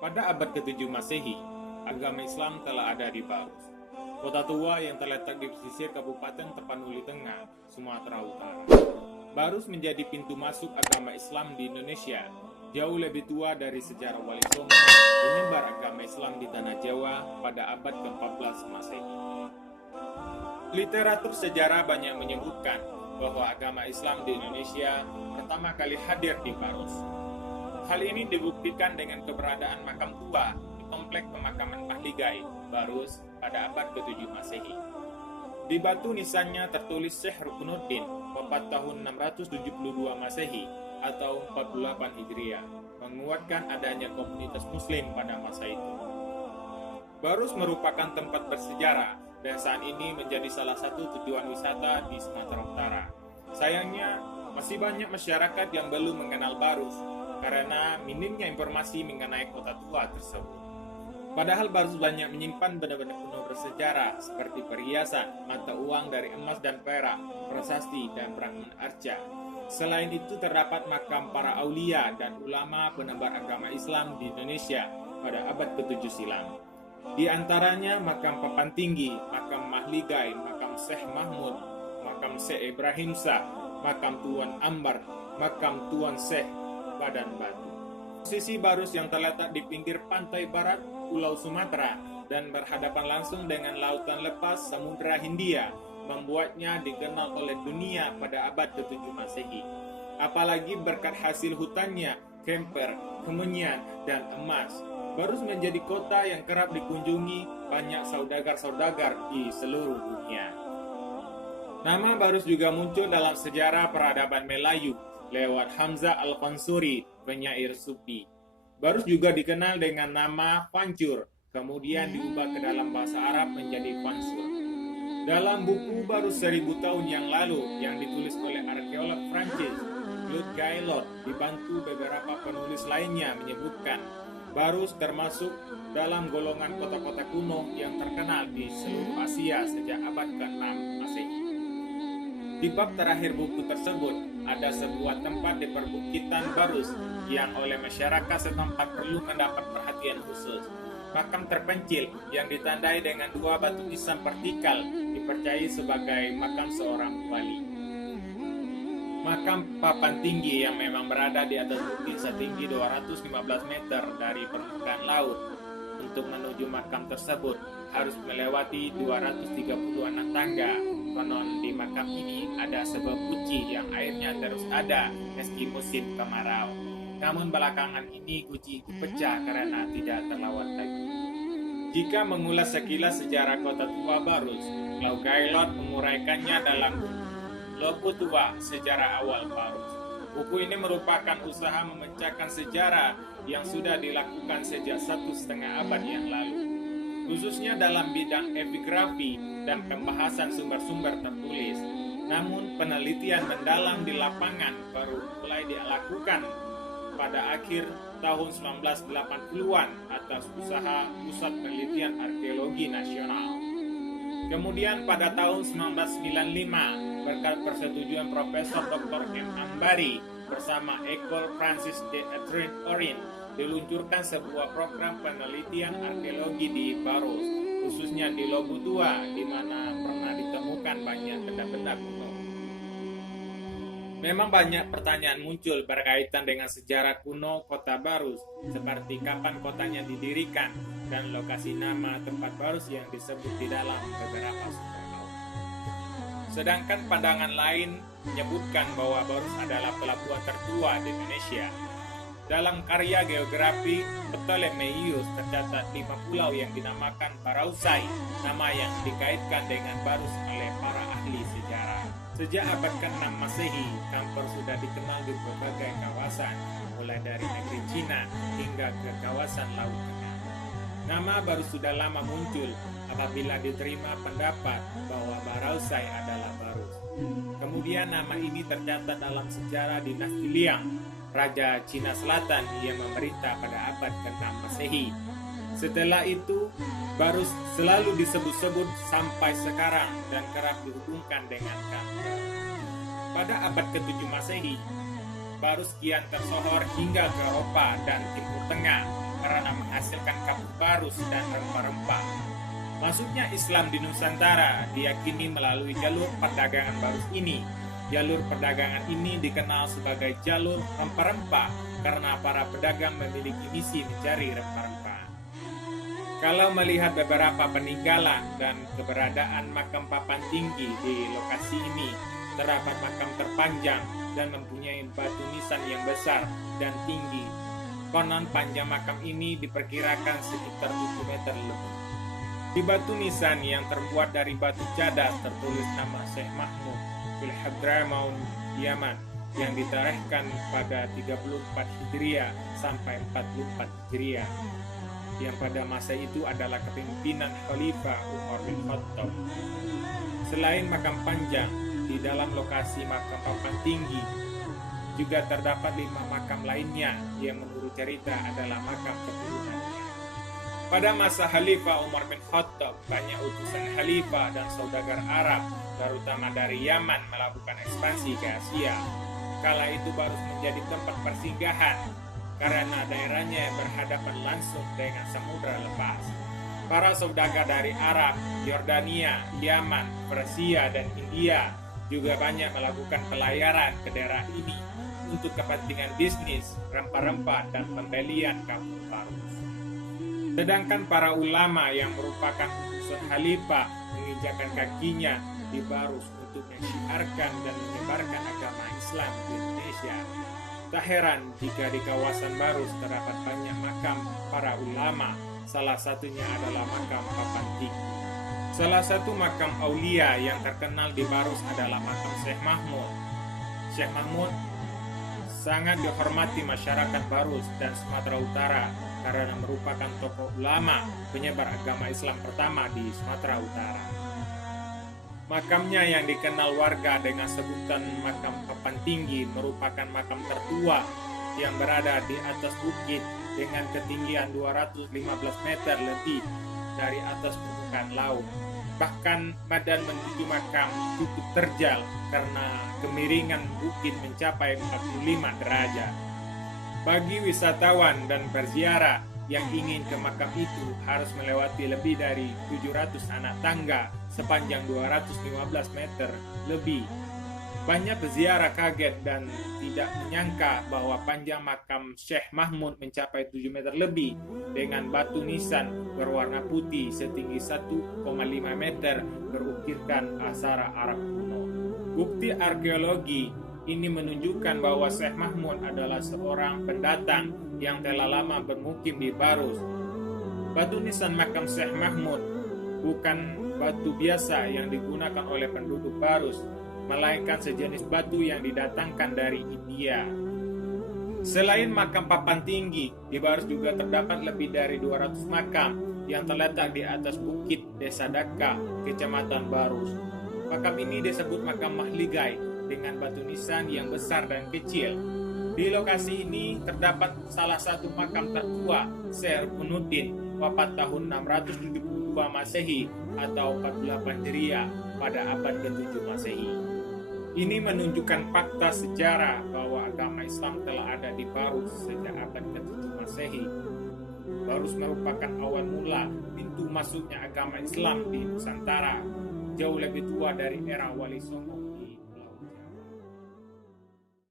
Pada abad ke-7 Masehi, agama Islam telah ada di Barus, kota tua yang terletak di pesisir Kabupaten Tapanuli Tengah, Sumatera Utara. Barus menjadi pintu masuk agama Islam di Indonesia, jauh lebih tua dari sejarah Wali Songo, penyebar agama Islam di tanah Jawa pada abad ke-14 Masehi. Literatur sejarah banyak menyebutkan bahwa agama Islam di Indonesia pertama kali hadir di Barus. Hal ini dibuktikan dengan keberadaan makam tua di komplek pemakaman Mahligai, Barus pada abad ke-7 Masehi. Di batu nisannya tertulis Syekh Rukunuddin, wafat tahun 672 Masehi atau 48 Hijriah, menguatkan adanya komunitas Muslim pada masa itu. Barus merupakan tempat bersejarah dan saat ini menjadi salah satu tujuan wisata di Sumatera Utara. Sayangnya, masih banyak masyarakat yang belum mengenal Barus karena minimnya informasi mengenai kota tua tersebut. Padahal Barus banyak menyimpan benda-benda kuno bersejarah seperti perhiasan, mata uang dari emas dan perak, prasasti, dan perangkat arca. Selain itu terdapat makam para aulia dan ulama penebar agama Islam di Indonesia pada abad ke-7 silam. Di antaranya makam Papan Tinggi, makam Mahligai, makam Syekh Mahmud, makam Syekh Ibrahim Shah, makam Tuan Ambar, makam Tuan Syekh Badan Batu. Posisi Barus yang terletak di pinggir pantai barat Pulau Sumatera dan berhadapan langsung dengan lautan lepas Samudra Hindia membuatnya dikenal oleh dunia pada abad ke-7 Masehi. Apalagi berkat hasil hutannya, kemper, kemenyan, dan emas, Barus menjadi kota yang kerap dikunjungi banyak saudagar-saudagar di seluruh dunia. Nama Barus juga muncul dalam sejarah peradaban Melayu lewat Hamzah Al-Qansuri, penyair Sufi. Barus juga dikenal dengan nama Fancur, kemudian diubah ke dalam bahasa Arab menjadi Fansur. Dalam buku Barus 1000 tahun yang lalu yang ditulis oleh arkeolog Prancis, Claude Gaillot, dibantu beberapa penulis lainnya menyebutkan Barus termasuk dalam golongan kota-kota kuno yang terkenal di seluruh Asia sejak abad ke-6 Masehi. Di bab terakhir buku tersebut, ada sebuah tempat di perbukitan Barus yang oleh masyarakat setempat perlu mendapat perhatian khusus. Makam terpencil yang ditandai dengan 2 batu nisan vertikal dipercayai sebagai makam seorang wali. Makam Papan Tinggi yang memang berada di atas bukit setinggi 215 meter dari permukaan laut. Untuk menuju makam tersebut harus melewati 236 tangga. Konon di makam ini ada sebuah guci yang airnya terus ada meski musim kemarau. Namun belakangan ini guci itu pecah karena tidak terlawat lagi. Jika mengulas sekilas sejarah kota tua Barus, Claude Gaillot menguraikannya dalam Logo Tua, Sejarah Awal Barus. Buku ini merupakan usaha memecahkan sejarah yang sudah dilakukan sejak 1,5 abad yang lalu, khususnya dalam bidang epigrafi dan pembahasan sumber-sumber tertulis. Namun penelitian mendalam di lapangan baru mulai dilakukan pada akhir tahun 1980-an atas usaha Pusat Penelitian Arkeologi Nasional. Kemudian pada tahun 1995, berkat persetujuan Profesor Dr. M. Ambari bersama École Francis de Orin, diluncurkan sebuah program penelitian arkeologi di Barus, khususnya di Logo Tua, di mana pernah ditemukan banyak benda-benda kuno. Memang banyak pertanyaan muncul berkaitan dengan sejarah kuno kota Barus, seperti kapan kotanya didirikan dan lokasi nama tempat Barus yang disebut di dalam beberapa sumber laut. Sedangkan pandangan lain menyebutkan bahwa Barus adalah pelabuhan tertua di Indonesia. Dalam karya geografi Ptolemaios tercatat 5 pulau yang dinamakan Barausai, nama yang dikaitkan dengan Barus oleh para ahli sejarah. Sejak abad ke-6 Masehi, Kampar sudah dikenal di berbagai kawasan, mulai dari negeri Cina hingga ke kawasan Laut Tengah. Nama Barus sudah lama muncul apabila diterima pendapat bahwa Barausai adalah Barus. Kemudian nama ini tercatat dalam sejarah dinasti Liang, Raja Cina Selatan yang memerintah pada abad ke-6 Masehi. Setelah itu, Barus selalu disebut-sebut sampai sekarang dan kerap dihubungkan dengan Kampar. Pada abad ke-7 Masehi, Barus kian tersohor hingga ke Eropa dan Timur Tengah karena menghasilkan kapur barus dan rempah-rempah. Masuknya Islam di Nusantara diyakini melalui jalur perdagangan barus ini. Jalur perdagangan ini dikenal sebagai jalur rempah-rempah karena para pedagang memiliki misi mencari rempah-rempah. Kalau melihat beberapa peninggalan dan keberadaan makam papan tinggi di lokasi ini, terdapat makam terpanjang dan mempunyai batu nisan yang besar dan tinggi. Konon panjang makam ini diperkirakan sekitar 7 meter lebih. Di batu nisan yang terbuat dari batu cadas tertulis nama Syekh Mahmud fil Hadramaut, Yaman, yang ditarikkan pada 34 Hijriah sampai 44 Hijriah, yang pada masa itu adalah kepemimpinan Khalifah Umar bin Khattab. Selain makam panjang, di dalam lokasi makam papan tinggi juga terdapat 5 makam lainnya yang menurut cerita adalah makam keturunannya. Pada masa Khalifah Umar bin Khattab, banyak utusan khalifah dan saudagar Arab, terutama dari Yaman, melakukan ekspansi ke Asia. Kala itu baru menjadi tempat persinggahan karena daerahnya berhadapan langsung dengan samudra lepas. Para saudagar dari Arab, Yordania, Yaman, Persia, dan India juga banyak melakukan pelayaran ke daerah ini untuk kepentingan bisnis, rempah-rempah, dan pembelian kapur barus. Sedangkan para ulama yang merupakan utusan khalifah menginjakkan kakinya di Barus untuk mensyiarkan dan menyebarkan agama Islam di Indonesia. Tak heran jika di kawasan Barus terdapat banyak makam para ulama, salah satunya adalah makam papan tinggi. Salah satu makam aulia yang terkenal di Barus adalah makam Syekh Mahmud. Syekh Mahmud sangat dihormati masyarakat Barus dan Sumatera Utara karena merupakan tokoh ulama penyebar agama Islam pertama di Sumatera Utara. Makamnya yang dikenal warga dengan sebutan makam papan tinggi merupakan makam tertua yang berada di atas bukit dengan ketinggian 215 meter lebih dari atas permukaan laut. Bahkan badan menuju makam cukup terjal karena kemiringan bukit mencapai 45 derajat. Bagi wisatawan dan berziarah yang ingin ke makam itu harus melewati lebih dari 700 anak tangga sepanjang 215 meter lebih. Banyak peziarah kaget dan tidak menyangka bahwa panjang makam Syekh Mahmud mencapai 7 meter lebih dengan batu nisan berwarna putih setinggi 1,5 meter berukirkan aksara Arab kuno. Bukti arkeologi ini menunjukkan bahwa Syekh Mahmud adalah seorang pendatang yang telah lama bermukim di Barus. Batu nisan makam Syekh Mahmud bukan batu biasa yang digunakan oleh penduduk Barus, melainkan sejenis batu yang didatangkan dari India. Selain makam papan tinggi, di Barus juga terdapat lebih dari 200 makam yang terletak di atas bukit Desa Daka, Kecamatan Barus. Makam ini disebut makam Mahligai dengan batu nisan yang besar dan kecil. Di lokasi ini terdapat salah satu makam tertua Syekh Rukunuddin, wafat tahun 672 Masehi atau 48 Hijriah pada abad ke-7 Masehi. Ini menunjukkan fakta sejarah bahwa agama Islam telah ada di Barus sejak abad ke-7 Masehi. Barus merupakan awal mula pintu masuknya agama Islam di Nusantara, jauh lebih tua dari era Wali Songo.